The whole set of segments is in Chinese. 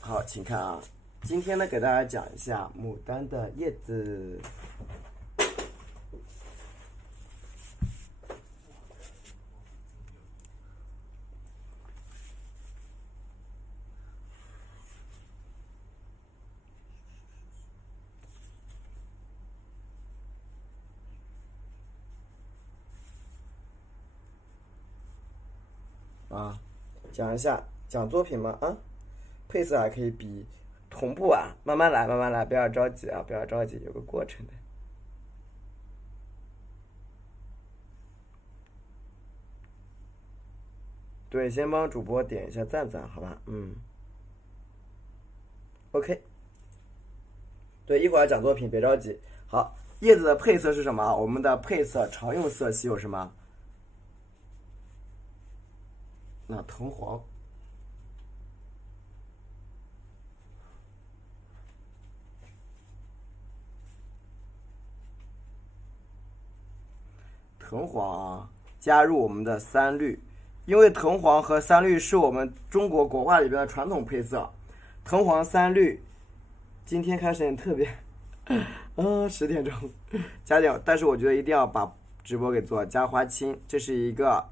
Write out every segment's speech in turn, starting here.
好，请看啊，今天呢给大家讲一下牡丹的叶子。讲一下讲作品吗？配色还可以比同步啊，慢慢来，慢慢来，不要着急啊，不要着急，有个过程的。对，先帮主播点一下赞赞，好吧？OK。对，一会儿讲作品，别着急。好，叶子的配色是什么？我们的配色常用色系有什么？那藤黄。藤黄啊，加入我们的三绿，因为藤黄和三绿是我们中国国画里边的传统配色，藤黄三绿。今天开始很特别，10点钟加点，但是我觉得一定要把直播给做加花青，这是一个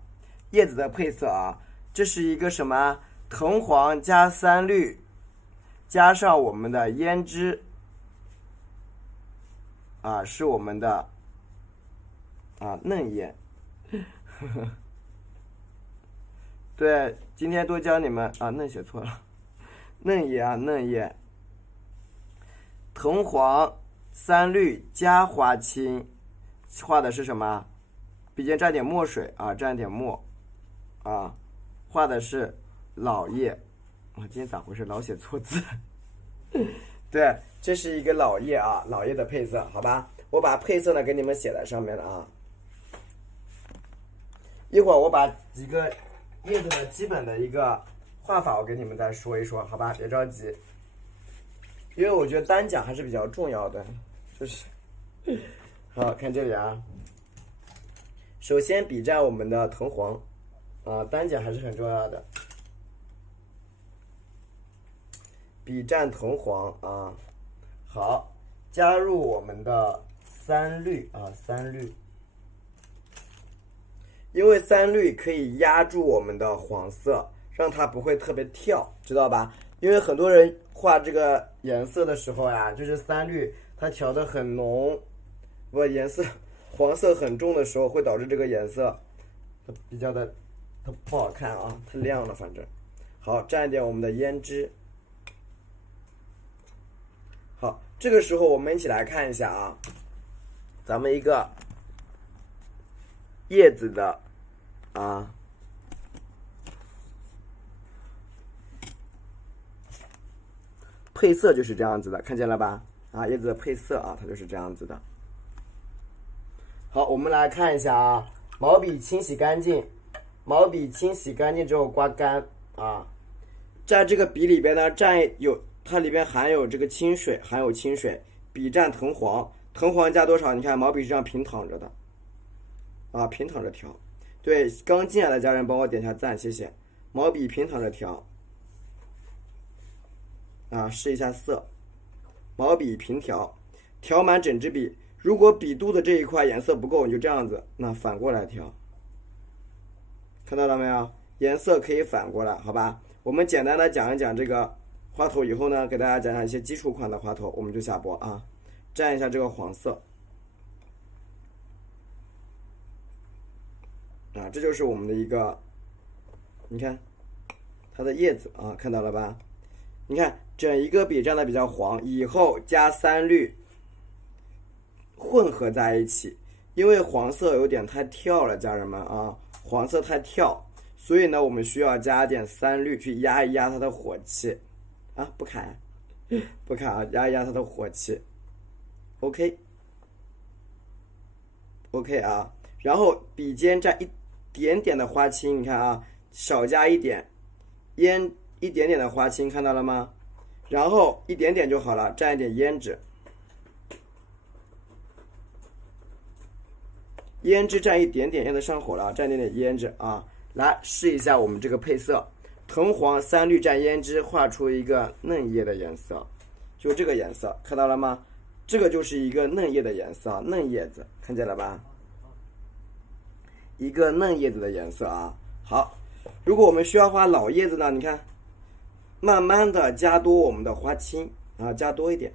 叶子的配色啊，这是一个什么？藤黄加三绿，加上我们的胭脂啊，是我们的嫩叶。对，今天多教你们嫩写错了，嫩叶嫩叶。藤黄三绿加花青，画的是什么？笔尖蘸点墨水啊，蘸点墨啊，画的是老叶。今天咋回事？老写错字。对，这是一个老叶啊，老叶的配色，好吧？我把配色呢给你们写在上面了啊。一会儿我把几个叶子的基本的一个画法，我给你们再说一说，好吧？别着急，因为我觉得单讲还是比较重要的，就是好看这里啊。首先笔蘸我们的藤黄单讲还是很重要的。笔蘸藤黄啊，好，加入我们的三绿三绿。因为三绿可以压住我们的黄色，让它不会特别跳，知道吧？因为很多人画这个颜色的时候呀，就是三绿它调的很浓，颜色黄色很重的时候，会导致这个颜色它比较的它不好看啊，太亮了，反正。好，蘸一点我们的胭脂。好，这个时候我们一起来看一下啊，咱们一个叶子的配色就是这样子的，看见了吧？叶子的配色它就是这样子的。好，我们来看一下啊，毛笔清洗干净，毛笔清洗干净之后刮干在这个笔里边呢，它里边含有这个清水，笔蘸藤黄，藤黄加多少？你看毛笔是这样平躺着的平躺着调。对，刚进来的家人帮我点下赞，谢谢。毛笔平躺着调试一下色，毛笔平调，调满整支笔。如果笔肚的这一块颜色不够，你就这样子，那反过来调，看到了没有？颜色可以反过来，好吧？我们简单的讲一讲这个花头以后呢，给大家讲讲一些基础款的花头，我们就下播蘸一下这个黄色这就是我们的一个，你看它的叶子看到了吧？你看整一个笔蘸的比较黄，以后加三绿混合在一起，因为黄色有点太跳了，家人们黄色太跳，所以呢我们需要加点三绿去压一压它的火气不砍压一压它的火气。 OK 然后笔尖蘸一点点的花青，你看少加一点，一点点的花青，看到了吗？然后一点点就好了，蘸一点胭脂，胭脂蘸一点点，让它上火了，蘸一点点胭脂来试一下我们这个配色。藤黄三绿蘸胭脂，画出一个嫩叶的颜色，就这个颜色，看到了吗？这个就是一个嫩叶的颜色，嫩叶子，看见了吧？一个嫩叶子的颜色啊。好，如果我们需要画老叶子呢，你看，慢慢的加多我们的花青啊，加多一点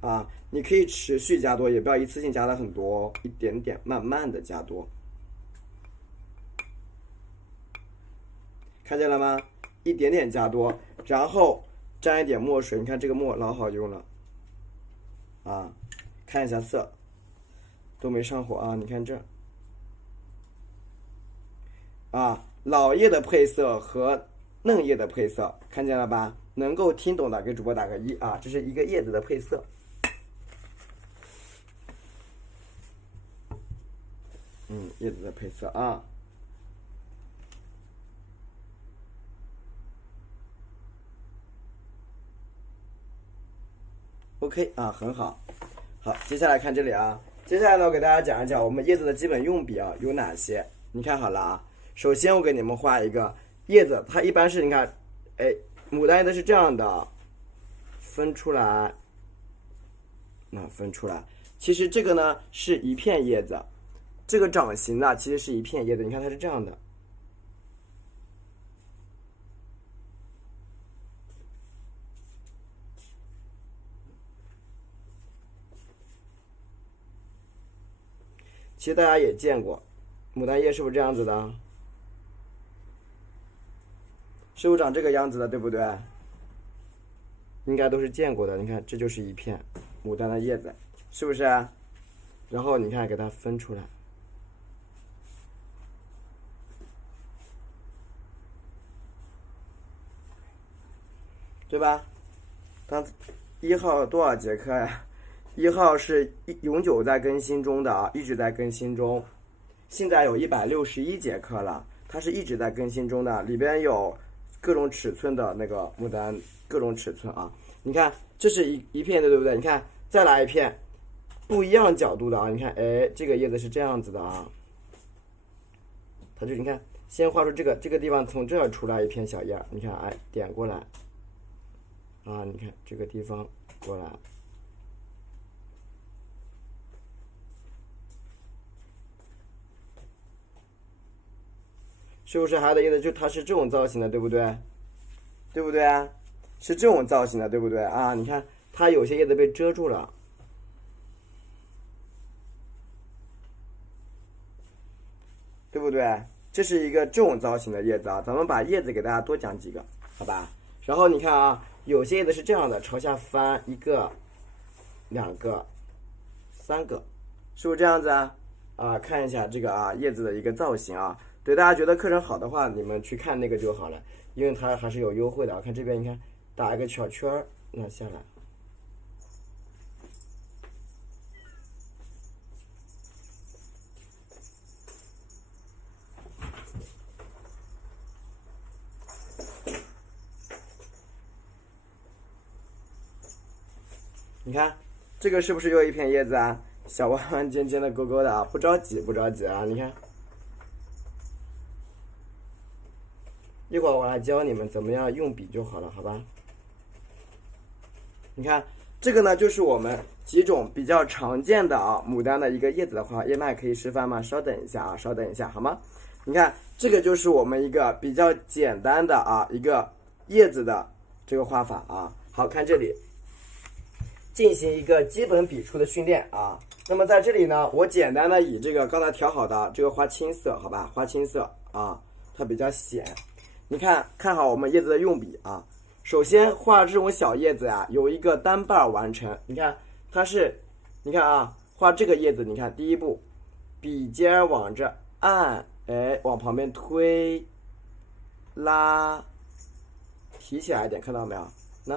啊，你可以持续加多，也不要一次性加的很多哦，一点点，慢慢的加多。看见了吗？一点点加多，然后沾一点墨水，你看这个墨老好用了啊，看一下色，都没上火啊，你看这啊，老叶的配色和嫩叶的配色，看见了吧？能够听懂的给主播打个1啊，这是一个叶子的配色。叶子的配色啊。OK 啊，很好。好，接下来看这里啊，接下来呢，我给大家讲一讲我们叶子的基本用笔啊有哪些。你看好了啊，首先我给你们画一个叶子，它一般是你看，哎，牡丹叶的是这样的，分出来，分出来。其实这个呢是一片叶子，这个掌形呢其实是一片叶子，你看它是这样的。其实大家也见过，牡丹叶是不是这样子的？是不是长这个样子的，对不对？应该都是见过的。你看，这就是一片牡丹的叶子，是不是？然后你看，给它分出来，对吧？它1号多少节课呀？1号是永久在更新中的啊，一直在更新中。现在有161节课了，它是一直在更新中的，里边有各种尺寸的那个牡丹，各种尺寸啊。你看，这是一片的，对不对？你看，再来一片，不一样角度的啊。你看，哎，这个叶子是这样子的啊。它就你看，先画出这个地方，从这儿出来一片小叶，你看，哎，点过来，啊，你看这个地方过来。是不是还有的叶子就它是这种造型的，对不对？对不对啊？是这种造型的，对不对啊？你看它有些叶子被遮住了，对不对？这是一个这种造型的叶子啊。咱们把叶子给大家多讲几个，好吧？然后你看啊，有些叶子是这样的，朝下翻1个、2个、3个，是不是这样子啊？啊，看一下这个啊叶子的一个造型啊。对大家觉得课程好的话，你们去看那个就好了，因为它还是有优惠的啊。看这边，你看打一个小圈儿，那下来，你看这个是不是又一片叶子啊？小弯弯尖尖的勾勾的啊，不着急不着急啊，你看。一会儿我来教你们怎么样用笔就好了，好吧？你看这个呢，就是我们几种比较常见的啊牡丹的一个叶子的画法。叶麦可以示范吗？稍等一下啊，稍等一下好吗？你看这个就是我们一个比较简单的啊一个叶子的这个画法啊。好，看这里，进行一个基本笔触的训练啊。那么在这里呢，我简单的以这个刚才调好的这个花青色，好吧？花青色啊，它比较显。你看好我们叶子的用笔啊。首先画这种小叶子呀，有一个单瓣完成。你看它是，你看啊，画这个叶子，你看第一步，笔尖往这按，哎，往旁边推，拉，提起来一点，看到没有？那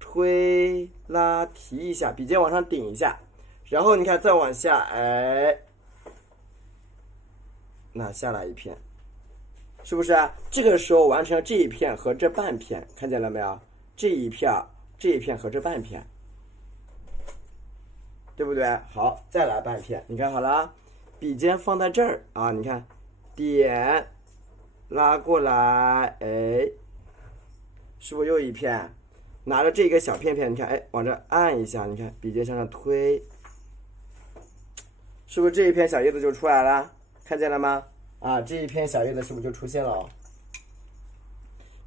推拉提一下，笔尖往上顶一下，然后你看再往下，哎，那下来一片。是不是啊？这个时候完成这一片和这半片，看见了没有？这一片和这半片，对不对？好，再来半片，你看好了，笔尖放在这儿啊，你看，点，拉过来，哎，是不是又一片？拿着这个小片片，你看，哎，往这按一下，你看笔尖向上推，是不是这一片小叶子就出来了？看见了吗？啊，这一片小叶子是不是就出现了哦？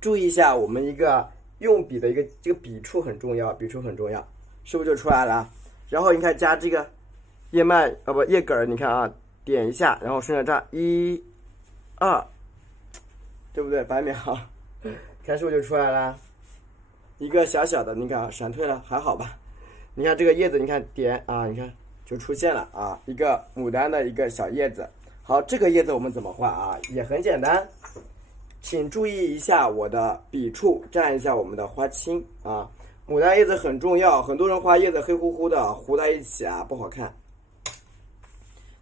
注意一下，我们一个用笔的这个笔触很重要，笔触很重要，是不是就出来了？然后你看加这个叶脉叶梗，你看啊，点一下，然后顺着这儿1、2，对不对？白描，看是不是就出来了？一个小小的，你看啊，闪退了，还好吧？你看这个叶子，你看点啊，你看就出现了啊，一个牡丹的一个小叶子。好，这个叶子我们怎么画啊？也很简单，请注意一下我的笔触，蘸一下我们的花青啊。牡丹叶子很重要，很多人画叶子黑乎乎的，糊在一起啊，不好看。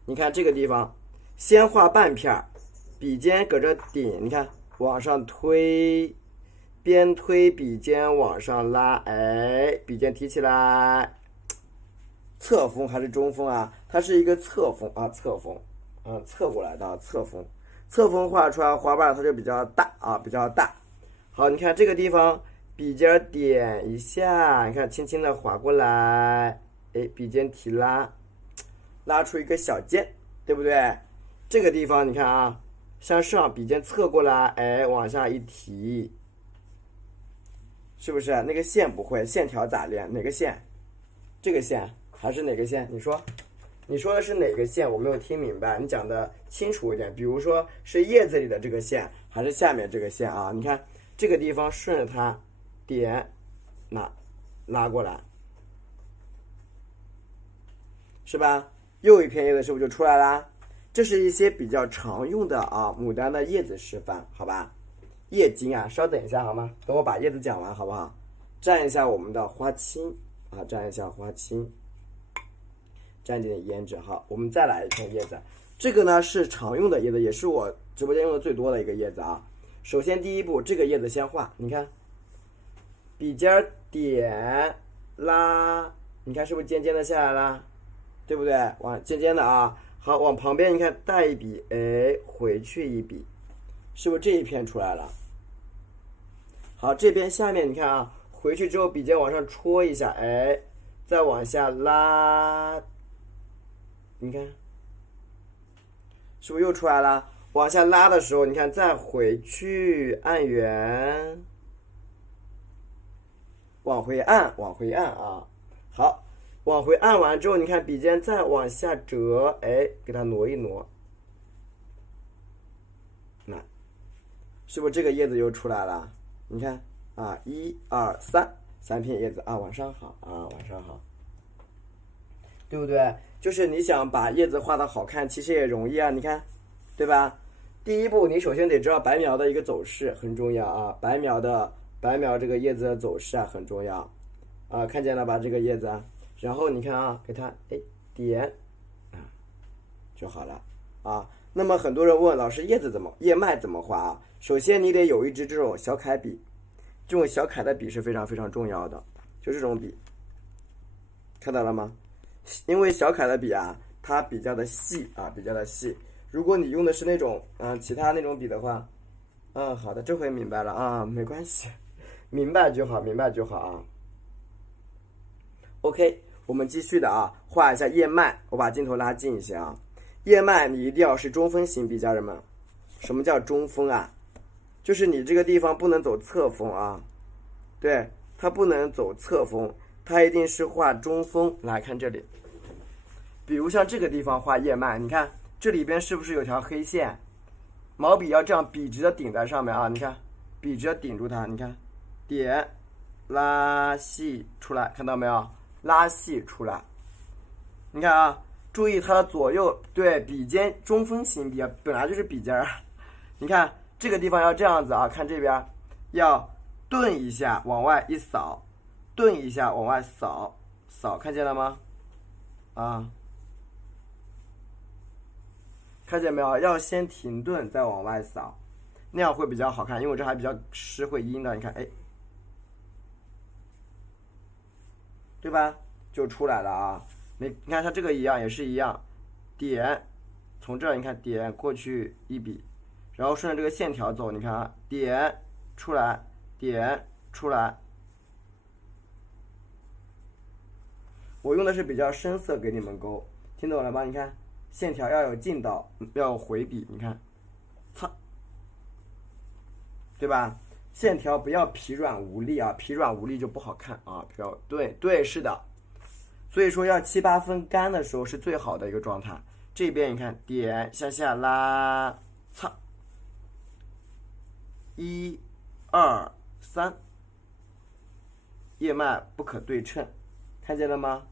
你看这个地方，先画半片，笔尖搁这顶，你看往上推。边推笔尖往上拉，哎，笔尖提起来，侧锋还是中锋啊？它是一个侧锋啊，侧锋，侧过来的侧锋，侧锋画出来花瓣它就比较大啊，比较大。好，你看这个地方，笔尖点一下，你看轻轻的划过来，哎，笔尖提拉，拉出一个小尖，对不对？这个地方你看啊，向上笔尖侧过来，哎，往下一提。是不是那个线不会？线条咋练？哪个线？这个线还是哪个线？你说，你说的是哪个线？我没有听明白，你讲的清楚一点。比如说是叶子里的这个线，还是下面这个线啊？你看这个地方顺着它点，拉过来，是吧？又一片叶子是不是就出来啦？这是一些比较常用的啊牡丹的叶子示范，好吧？叶茎啊，稍等一下好吗？等我把叶子讲完好不好？蘸一下我们的花青啊，蘸一下花青，蘸一点胭脂。好，我们再来一片叶子。这个呢是常用的叶子，也是我直播间用的最多的一个叶子啊。首先第一步，这个叶子先画，你看，笔尖点拉，你看是不是尖尖的下来啦？对不对？往尖尖的啊。好，往旁边你看带一笔，哎，回去一笔。是不是这一片出来了？好，这边下面你看啊，回去之后笔尖往上戳一下，哎，再往下拉，你看，是不是又出来了？往下拉的时候，你看再回去按圆，往回按，往回按啊。好，往回按完之后，你看笔尖再往下折，哎，给它挪一挪。是不是这个叶子又出来了？你看啊，1、2、3，三片叶子啊，往上好啊，往上好，对不对？就是你想把叶子画的好看，其实也容易啊，你看，对吧？第一步，你首先得知道白描的一个走势很重要啊，白描这个叶子的走势啊很重要啊，看见了吧？这个叶子啊，然后你看啊，给它哎点啊就好了啊。那么很多人问老师，叶脉怎么画啊？首先你得有一支这种小楷笔，这种小楷的笔是非常非常重要的，就这种笔，看到了吗？因为小楷的笔啊，它比较的细啊，比较的细。如果你用的是那种其他那种笔的话，好的，这回明白了啊，没关系，明白就好，明白就好啊。OK， 我们继续的啊，画一下叶脉，我把镜头拉近一些啊。叶脉你一定要是中锋行笔，家人们。什么叫中锋啊？就是你这个地方不能走侧锋啊，对，它不能走侧锋，它一定是画中锋。来看这里，比如像这个地方画叶脉，你看这里边是不是有条黑线？毛笔要这样笔直的顶在上面啊，你看，笔直的顶住它，你看，点，拉细出来，看到没有？拉细出来，你看啊。注意它的左右，对，笔尖中锋行笔啊，本来就是笔尖儿。你看这个地方要这样子啊，看这边要顿一下往外一扫，顿一下往外扫，看见了吗？啊，看见没有？要先停顿再往外扫，那样会比较好看，因为我这还比较湿会阴的。你看，哎，对吧？就出来了啊。你看它这个一样，也是一样，点，从这儿你看点过去一笔，然后顺着这个线条走，你看啊，点出来，点出来。我用的是比较深色给你们勾，听懂了吗？你看线条要有劲道，要有回笔，你看，擦，对吧？线条不要疲软无力啊，疲软无力就不好看啊。对，是的。所以说要7、8分干的时候是最好的一个状态。这边你看点向下拉，擦，1、2、3，叶脉不可对称，看见了吗？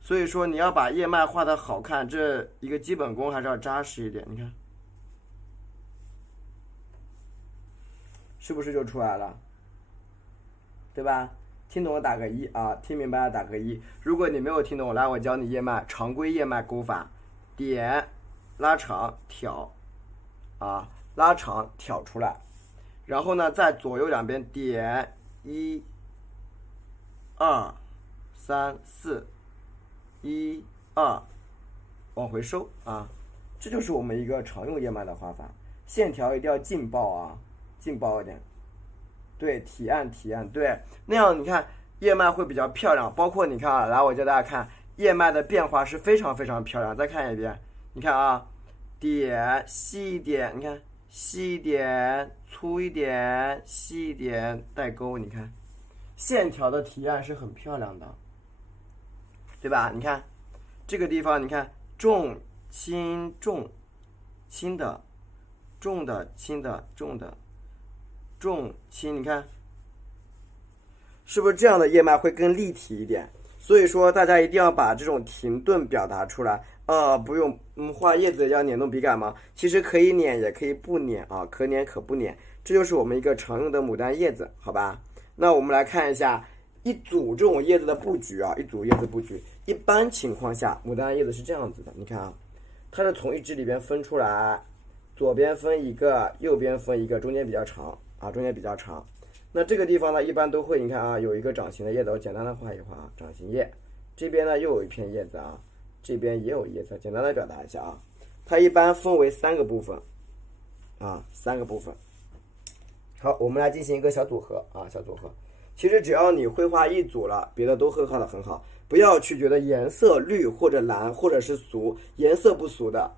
所以说你要把叶脉画的好看，这一个基本功还是要扎实一点。你看，是不是就出来了？对吧？听懂了打个1啊，听明白了打个1。如果你没有听懂，来我教你叶脉，常规叶脉勾法，点拉长挑啊，拉长挑出来，然后呢在左右两边点1、2、3、4，1、2，往回收啊，这就是我们一个常用叶脉的画法。线条一定要劲爆啊，劲爆一点。对，提按，对，那样你看叶脉会比较漂亮。包括你看啊，来我教大家看叶脉的变化是非常非常漂亮。再看一遍，你看啊，点细一点，你看细一点，粗一点，细一点，带钩，你看线条的提按是很漂亮的，对吧？你看这个地方，你看重轻重，轻的重的轻的重的重轻，你看是不是这样的叶脉会更立体一点？所以说大家一定要把这种停顿表达出来。不用画叶子要捻动笔杆吗？其实可以捻也可以不捻啊，可捻可不捻，这就是我们一个常用的牡丹叶子，好吧？那我们来看一下一组这种叶子的布局啊，一组叶子布局，一般情况下牡丹叶子是这样子的，你看啊，它是从一支里边分出来，左边分一个，右边分一个，中间比较长啊，中间比较长。那这个地方呢，一般都会你看啊，有一个掌形的叶子，我简单的画一画啊，掌形叶。这边呢又有一片叶子啊，这边也有叶子，简单的表达一下啊。它一般分为3个部分啊，3个部分。好，我们来进行一个小组合啊，小组合。其实只要你绘画一组了，别的都会画的很好。不要去觉得颜色绿或者蓝或者是俗，颜色不俗的，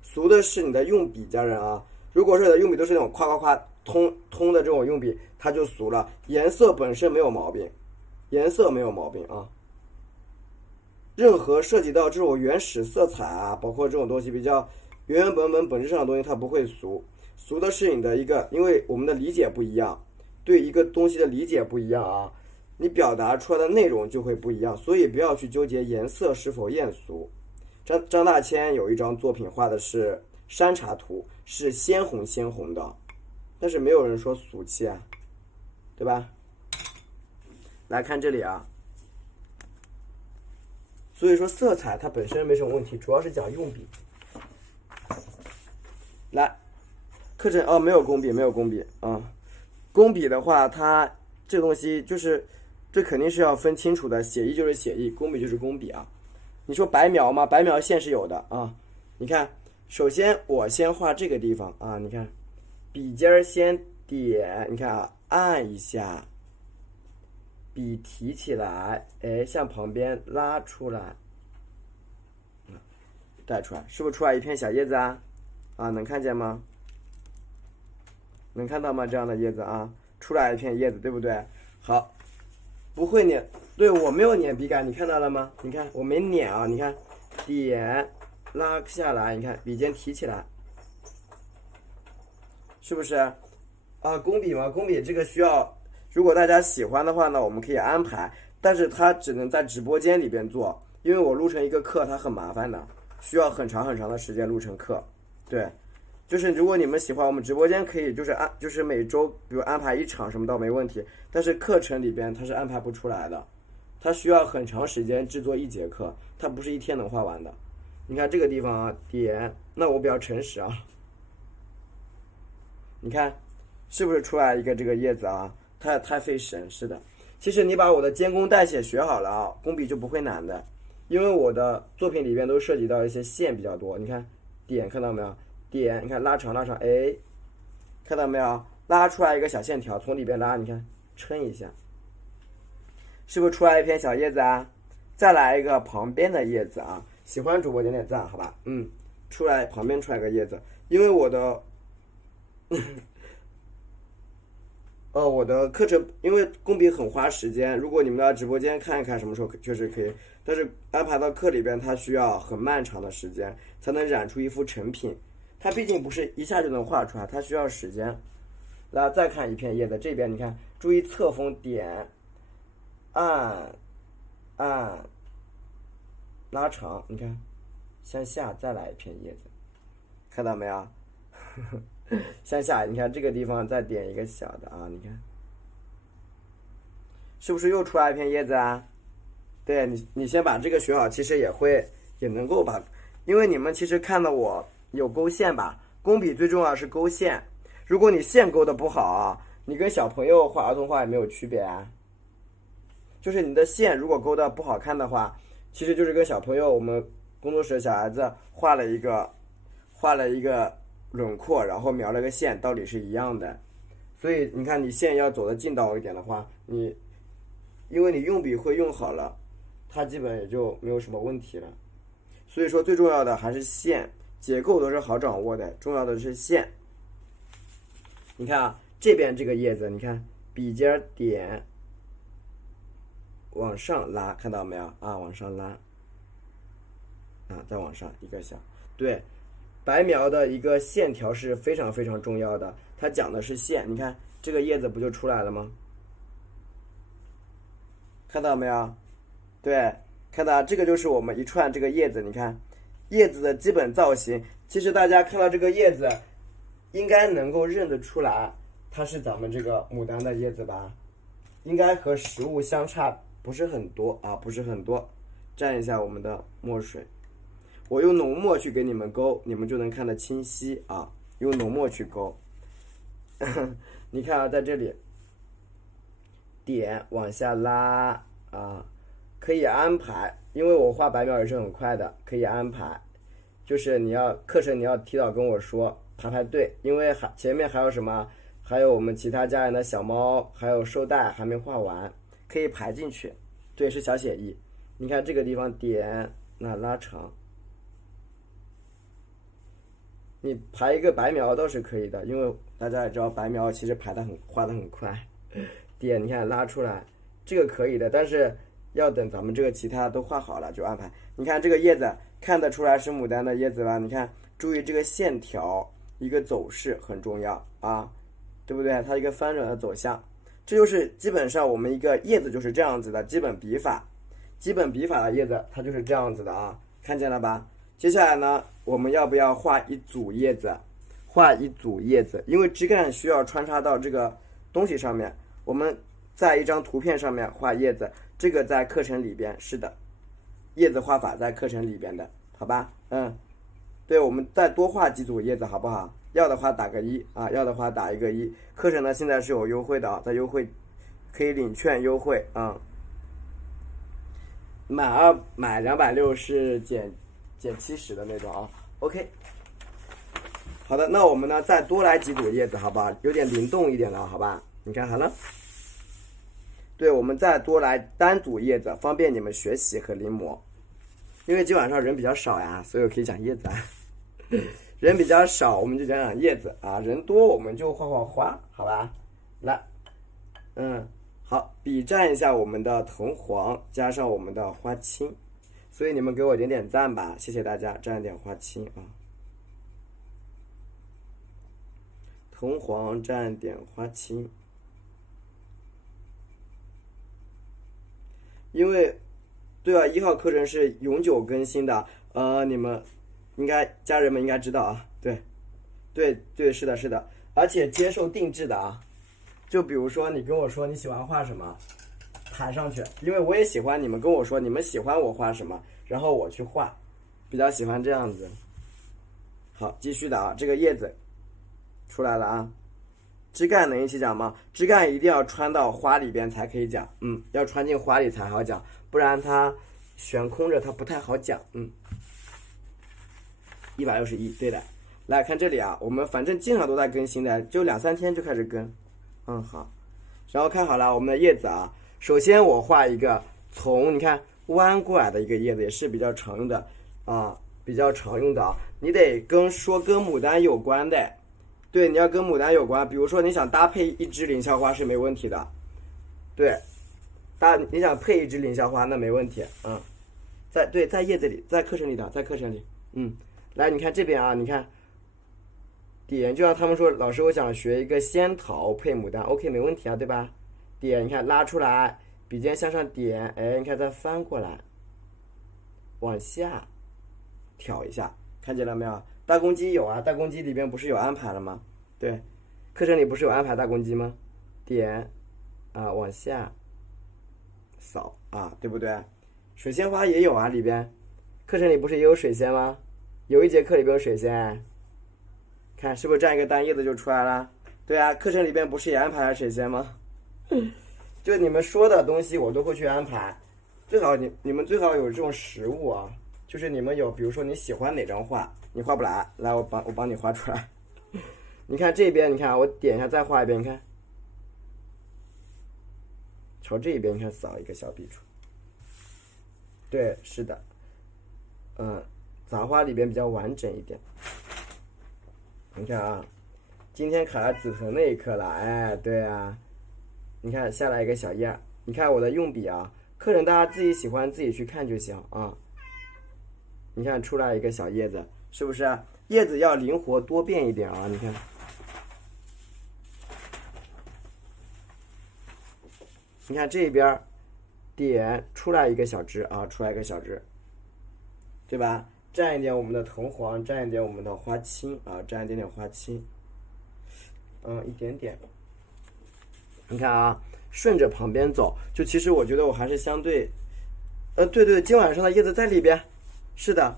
俗的是你的用笔，家人啊。如果说你的用笔都是那种夸夸夸通的这种用笔，它就俗了。颜色本身没有毛病，颜色没有毛病啊。任何涉及到这种原始色彩啊，包括这种东西比较原本质上的东西，它不会俗。俗的是你的一个，因为我们的理解不一样，对一个东西的理解不一样啊，你表达出来的内容就会不一样。所以不要去纠结颜色是否艳俗。张大千有一张作品画的是山茶图，是鲜红的，但是没有人说俗气啊，对吧？来看这里啊，所以说色彩它本身没什么问题，主要是讲用笔。来，课程没有工笔啊，工笔的话，它这东西就是这肯定是要分清楚的，写意就是写意，工笔就是工笔啊。你说白描吗？白描线是有的啊。你看，首先我先画这个地方啊，你看，笔尖先点，你看啊，按一下，笔提起来，向旁边拉出来，带出来，是不是出来一片小叶子啊？啊，能看见吗？能看到吗？这样的叶子啊，出来一片叶子，对不对？好，不会捻，对，我没有捻笔杆，你看到了吗？你看我没捻啊，你看点拉下来，你看笔尖提起来，是不是啊？工笔嘛，工笔这个需要，如果大家喜欢的话呢，我们可以安排，但是它只能在直播间里边做，因为我录成一个课它很麻烦的，需要很长的时间录成课。对，就是如果你们喜欢，我们直播间可以就是每周比如安排1场什么倒没问题，但是课程里边它是安排不出来的，它需要很长时间制作1节课，它不是1天能画完的。你看这个地方啊，点，那我比较诚实啊，你看是不是出来一个这个叶子啊？太费神，是的。其实你把我的监工代写学好了啊，工笔就不会难的，因为我的作品里边都涉及到一些线比较多。你看点看到没有？点，你看拉长，看到没有？拉出来一个小线条，从里边拉，你看撑一下，是不是出来一片小叶子啊？再来一个旁边的叶子啊，喜欢主播点点赞，好吧？旁边出来个叶子，因为我的我的课程因为工笔很花时间，如果你们要直播间看一看什么时候确实可以，但是安排到课里边它需要很漫长的时间才能染出一幅成品，它毕竟不是一下就能画出来，它需要时间。来再看一片叶子，这边你看注意侧锋点按拉长，你看向下再来一片叶子，看到没有？向下，你看这个地方再点一个小的啊，你看，是不是又出来一片叶子啊？对你先把这个学好，其实也能够把，因为你们其实看到我有勾线吧，工笔最重要是勾线，如果你线勾的不好啊，你跟小朋友画儿童画也没有区别啊。就是你的线如果勾的不好看的话，其实就是跟小朋友我们工作室的小孩子画了一个轮廓，然后描了个线，道理是一样的。所以你看你线要走的劲道一点的话，因为你用笔会用好了，它基本也就没有什么问题了。所以说最重要的还是线，结构都是好掌握的，重要的是线。你看啊，这边这个叶子，你看笔尖点往上拉，看到没有啊？往上拉啊，再往上一个小，对，白描的一个线条是非常非常重要的，它讲的是线。你看这个叶子不就出来了吗？看到没有？对，看到这个就是我们一串这个叶子，你看叶子的基本造型，其实大家看到这个叶子应该能够认得出来，它是咱们这个牡丹的叶子吧？应该和实物相差不是很多啊，不是很多。蘸一下我们的墨水，我用浓墨去给你们勾，你们就能看得清晰啊。用浓墨去勾，你看啊，在这里点往下拉啊，可以安排，因为我画白描也是很快的，可以安排。就是课程你要提早跟我说排队，因为前面还有什么，还有我们其他家人的小猫，还有绶带还没画完，可以排进去。对，是小写意。你看这个地方点，那拉长，你排一个白描倒是可以的，因为大家也知道白描其实画得很快。点你看拉出来，这个可以的，但是要等咱们这个其他都画好了就安排。你看这个叶子看得出来是牡丹的叶子吧？你看注意这个线条一个走势很重要啊，对不对？它一个翻转的走向，这就是基本上我们一个叶子就是这样子的基本笔法。基本笔法的叶子它就是这样子的啊，看见了吧？接下来呢，我们要不要画一组叶子？画一组叶子，因为枝干需要穿插到这个东西上面，我们在一张图片上面画叶子，这个在课程里边是的，叶子画法在课程里边的，好吧？对，我们再多画几组叶子，好不好？要的话打个1啊，要的话打一个1。课程呢现在是有优惠的啊，在优惠可以领券优惠啊。买260是减70的那种啊。OK， 好的，那我们呢再多来几组叶子，好吧？有点灵动一点的，好吧？你看好了。对，我们再多来单组叶子，方便你们学习和临摹。因为今晚上人比较少呀，所以我可以讲叶子啊。人比较少，我们就讲讲叶子啊；人多，我们就画画花，好吧？来，好，笔蘸一下我们的藤黄，加上我们的花青，所以你们给我点点赞吧，谢谢大家，蘸点花青啊。藤黄蘸点花青，因为对啊，1号课程是永久更新的，你们家人们应该知道啊，对，是的，而且接受定制的啊。就比如说你跟我说你喜欢画什么，排上去，因为我也喜欢你们跟我说你们喜欢我画什么，然后我去画，比较喜欢这样子。好，继续的啊，这个叶子出来了啊。枝干能一起讲吗？枝干一定要穿到花里边才可以讲，要穿进花里才好讲，不然它悬空着它不太好讲。161，对的。来看这里啊，我们反正经常都在更新的，就2、3天就开始更。好。然后看好了我们的叶子啊，首先我画一个从你看弯过来的一个叶子，也是比较常用的啊，比较常用的啊。你得跟牡丹有关的，对，你要跟牡丹有关。比如说你想搭配一支凌霄花是没问题的，对，你想配一支凌霄花那没问题，在叶子里，在课程里的，在课程里，来你看这边啊，你看点，就像他们说，老师我想学一个仙桃配牡丹 ，OK 没问题啊，对吧？点，你看拉出来，笔尖向上点，哎，你看再翻过来，往下挑一下，看见了没有？大公鸡有啊，大公鸡里边不是有安排了吗？对，课程里不是有安排大公鸡吗？点啊，往下扫啊，对不对？水仙花也有啊，里边课程里不是也有水仙吗？有一节课里边有水仙，看是不是这样一个单叶子就出来了？对啊，课程里边不是也安排了水仙吗？就你们说的东西我都会去安排，最好你们最好有这种实物啊，就是你们有，比如说你喜欢哪张画，你画不来，来我帮你画出来。你看这边，你看我点一下再画一遍，你看，朝这边你看扫一个小笔触，对，是的，杂花里边比较完整一点。你看啊，今天考了紫藤那一课了，哎，对啊，你看下来一个小叶儿，你看我的用笔啊，课程大家自己喜欢自己去看就行啊。你看出来一个小叶子，是不是？叶子要灵活多变一点啊，你看。你看这边点出来一个小枝啊，出来一个小枝，对吧？蘸一点我们的藤黄，蘸一点我们的花青啊，蘸一点点花青，一点点。你看啊，顺着旁边走，就其实我觉得我还是相对，对，今晚上的叶子在里边，是的，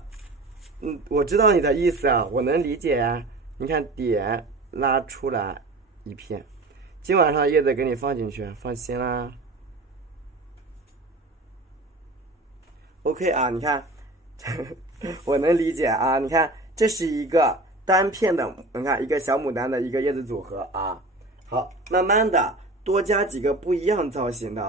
我知道你的意思啊，我能理解啊。你看点拉出来一片，今晚上的叶子给你放进去，放心啦。OK 啊，你看。我能理解啊，你看这是一个单片的，你看一个小牡丹的一个叶子组合啊。好，慢慢的多加几个不一样造型的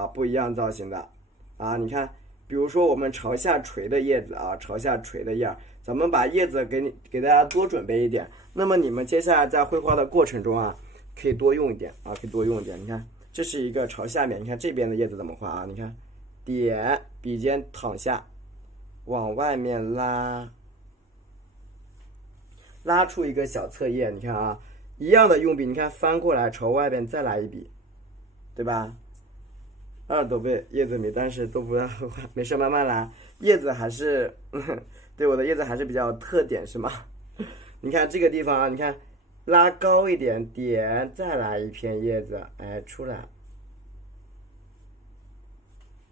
啊。你看，比如说我们朝下垂的叶子啊，朝下垂的叶，咱们把叶子给大家多准备一点。那么你们接下来在绘画的过程中啊，可以多用一点啊，可以多用一点。你看，这是一个朝下面，你看这边的叶子怎么画啊？你看，点笔尖躺下。往外面拉出一个小侧叶，你看啊，一样的用笔，你看翻过来朝外边再来一笔，对吧？2都被叶子没，但是都不要没事，慢慢来。叶子还是，对，我的叶子还是比较有特点，是吗？你看这个地方啊，你看拉高一点，点再来一片叶子，哎，出来，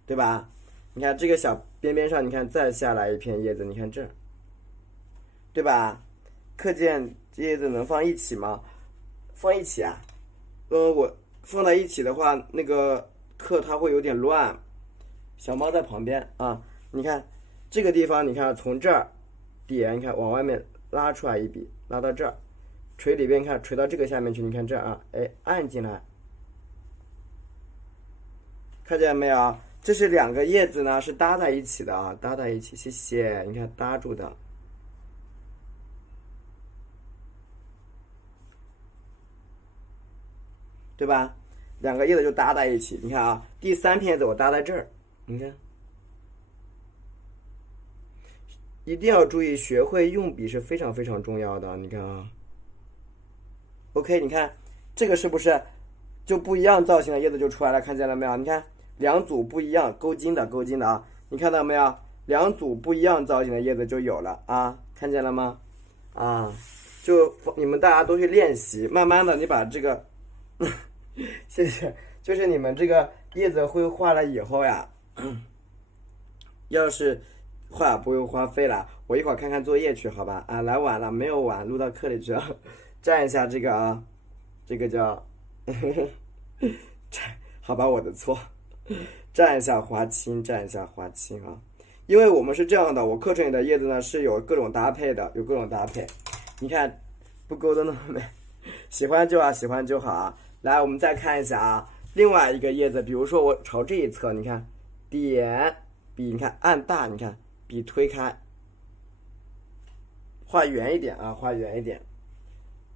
对吧？你看这个小边边上，你看再下来一片叶子，你看这儿，对吧？课件叶子能放一起吗？放一起啊？我放在一起的话，那个课它会有点乱。小猫在旁边啊，你看这个地方，你看从这儿点，你看往外面拉出来一笔，拉到这儿，垂里边看垂到这个下面去，你看这儿啊，哎，按进来，看见没有？这是2个叶子呢，是搭在一起的啊，搭在一起，谢谢。你看搭住的，对吧？2个叶子就搭在一起。你看啊，第3片叶子我搭在这儿，你看，一定要注意，学会用笔是非常非常重要的。你看啊 ，OK， 你看这个是不是就不一样造型的叶子就出来了？看见了没有？你看。2组不一样勾筋的啊，你看到没有？2组不一样造型的叶子就有了啊，看见了吗？啊，就你们大家都去练习，慢慢的你把这个，谢谢，就是你们这个叶子会画了以后呀，要是画不会花费了，我一会儿看看作业去，好吧？啊，来晚了没有晚，录到课里去了，蘸一下这个啊，这个叫，好吧，我的错。蘸一下花青啊，因为我们是这样的，我课程里的叶子呢是有各种搭配的，你看不勾的那么美，喜欢就好，喜欢就好啊。来，我们再看一下啊，另外一个叶子，比如说我朝这一侧，你看点笔，你看按大，你看笔推开，画圆一点啊，画圆一点。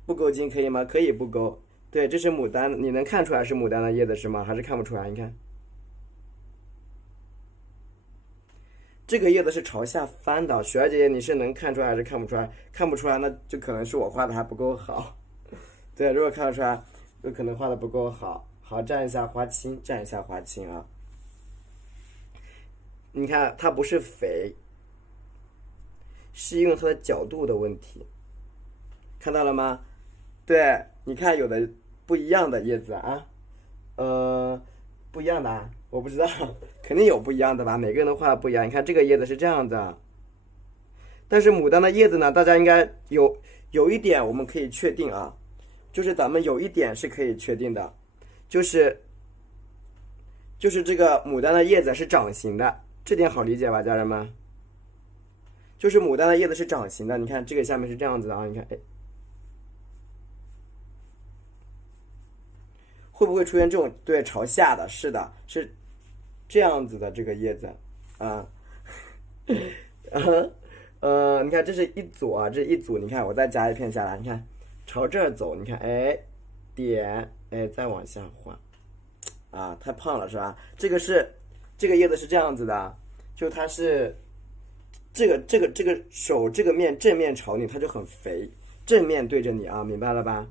不勾筋可以吗？可以不勾。对，这是牡丹，你能看出来是牡丹的叶子是吗？还是看不出来？你看，这个叶子是朝下翻的。雪儿姐姐，你是能看出来还是看不出来？看不出来，那就可能是我画的还不够好。对，如果看得出来，有可能画的不够好。好，蘸一下花青，蘸一下花青啊。你看，它不是肥，是因为它的角度的问题。看到了吗？对，你看有的不一样的叶子啊，不一样的啊，我不知道，肯定有不一样的吧？每个人的画的不一样。你看这个叶子是这样的，但是牡丹的叶子呢，大家应该有一点我们可以确定啊，就是咱们有一点是可以确定的，就是这个牡丹的叶子是掌形的，这点好理解吧，家人们？就是牡丹的叶子是掌形的，你看这个下面是这样子的啊，你看，哎。会不会出现这种对朝下的？是的，是这样子的这个叶子啊，你看这是一组啊，这是一组，你看我再加一片下来，你看朝这儿走，你看哎点哎再往下画啊，太胖了是吧？这个叶子是这样子的，就它是这个手这个面正面朝你，它就很肥，正面对着你啊，明白了吧？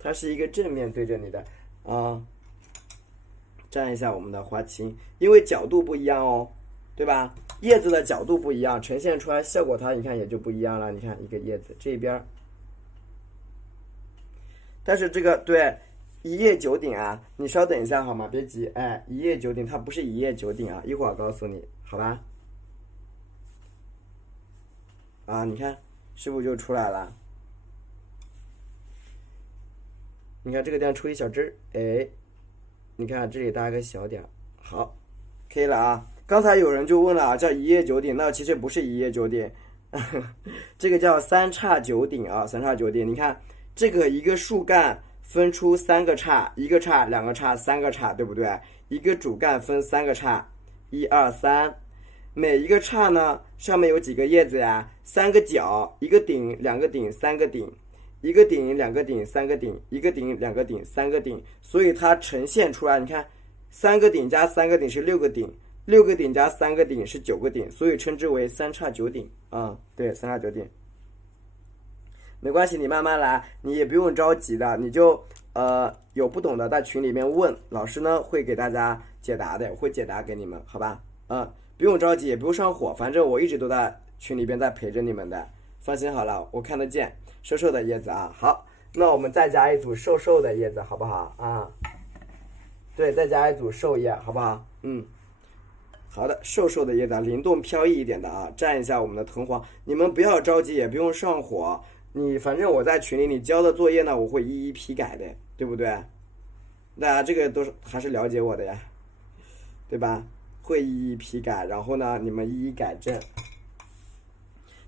它是一个正面对着你的。啊，蘸一下我们的花青，因为角度不一样哦，对吧？叶子的角度不一样，呈现出来效果它你看也就不一样了。你看一个叶子这边，但是这个对一叶九鼎啊，你稍等一下好吗？别急，哎，一叶九鼎它不是一叶九鼎啊，一会儿告诉你，好吧？啊，你看是不是就出来了？你看这个地方出一小枝儿，哎，你看这里搭个小点儿，好，可以了啊。刚才有人就问了啊，叫一叶九鼎，那其实不是一叶九鼎，这个叫三叉九鼎啊，三叉九鼎。你看这个一个树干分出三个叉，一个叉、两个叉、三个叉，对不对？一个主干分三个叉，一二三，每一个叉呢上面有几个叶子呀？三个角，一个顶、两个顶、三个顶。一个顶两个顶三个顶，一个顶两个顶三个顶，所以它呈现出来，你看，三个顶加三个顶是六个顶，六个顶加三个顶是九个顶，所以称之为三叉九鼎啊。对，三叉九鼎，没关系，你慢慢来，你也不用着急的，你就有不懂的在群里面问，老师呢会给大家解答的，我会解答给你们，好吧？不用着急，也不用上火，反正我一直都在群里边在陪着你们的，放心好了，我看得见。瘦瘦的叶子啊，好，那我们再加一组瘦瘦的叶子，好不好啊？对，再加一组瘦叶，好不好？好的，瘦瘦的叶子，灵动飘逸一点的啊，蘸一下我们的藤黄，你们不要着急，也不用上火，反正我在群里你交的作业呢，我会一一批改的，对不对？大家这个都是还是了解我的呀，对吧？会一一批改，然后呢，你们一一改正。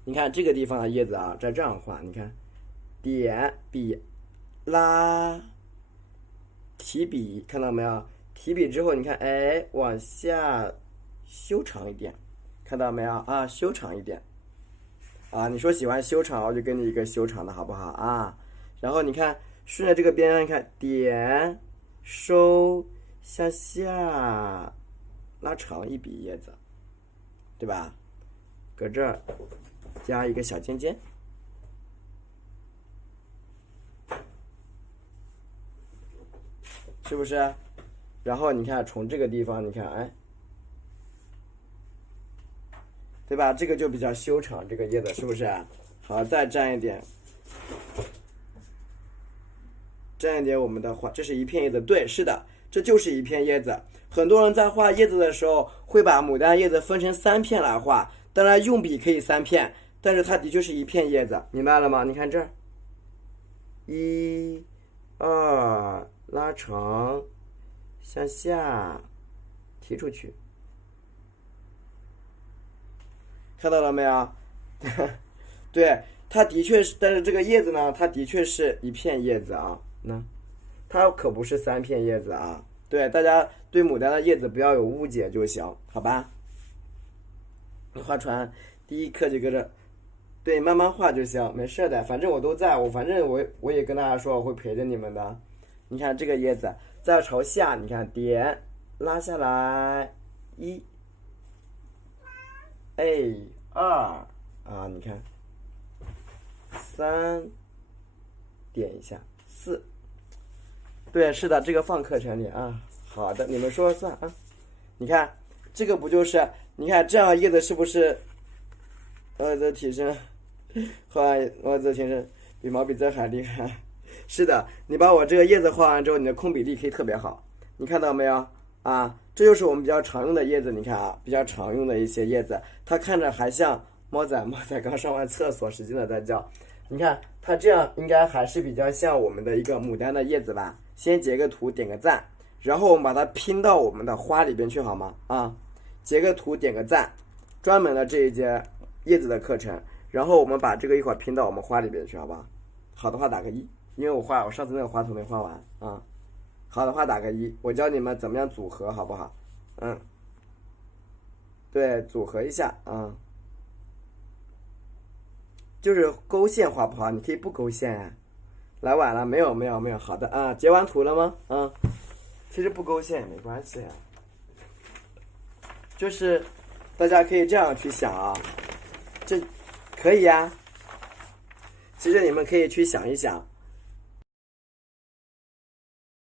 你看这个地方的叶子啊，再这样画，你看。点笔拉提笔，看到没有？提笔之后，你看，哎，往下修长一点，看到没有啊？修长一点啊！你说喜欢修长，我就给你一个修长的好不好啊？然后你看，顺着这个边，你看点收向下拉长一笔叶子，对吧？搁这儿加一个小尖尖。是不是？然后你看，从这个地方，你看，哎，对吧？这个就比较修长，这个叶子是不是？好，再蘸一点，蘸一点我们的花，这是一片叶子，对，是的，这就是一片叶子。很多人在画叶子的时候，会把牡丹叶子分成三片来画，当然用笔可以三片，但是它的确是一片叶子，明白了吗？你看这儿，一、二。拉长，向下提出去，看到了没有？对，它的确是，但是这个叶子呢，它的确是一片叶子啊，那它可不是3片叶子啊。对，大家对牡丹的叶子不要有误解就行，好吧？你划船第一课就搁这，对，慢慢画就行，没事的，反正我都在，反正我也跟大家说我会陪着你们的。你看这个叶子再朝下，你看点拉下来1，哎2啊，你看3，点一下4。对，是的，这个放课程里啊。好的，你们说了算啊。你看这个不就是，你看这样叶子是不是的提升，画的提升比毛笔字还厉害？是的，你把我这个叶子画完之后，你的空笔力可以特别好。你看到没有啊？这就是我们比较常用的叶子。你看啊，比较常用的一些叶子，它看着还像猫仔刚上完厕所，使劲的在叫。你看它这样应该还是比较像我们的一个牡丹的叶子吧？先截个图，点个赞，然后我们把它拼到我们的花里边去，好吗？啊，截个图，点个赞，专门的这一节叶子的课程，然后我们把这个一会儿拼到我们花里边去，好不好？好的话打个1，因为我上次那个花图没画完啊。好的话打个1，我教你们怎么样组合，好不好？对，组合一下啊。就是勾线画不好，你可以不勾线啊。来晚了，没有，好的啊，截完图了吗？其实不勾线也没关系啊，就是大家可以这样去想啊，这可以呀。其实你们可以去想一想，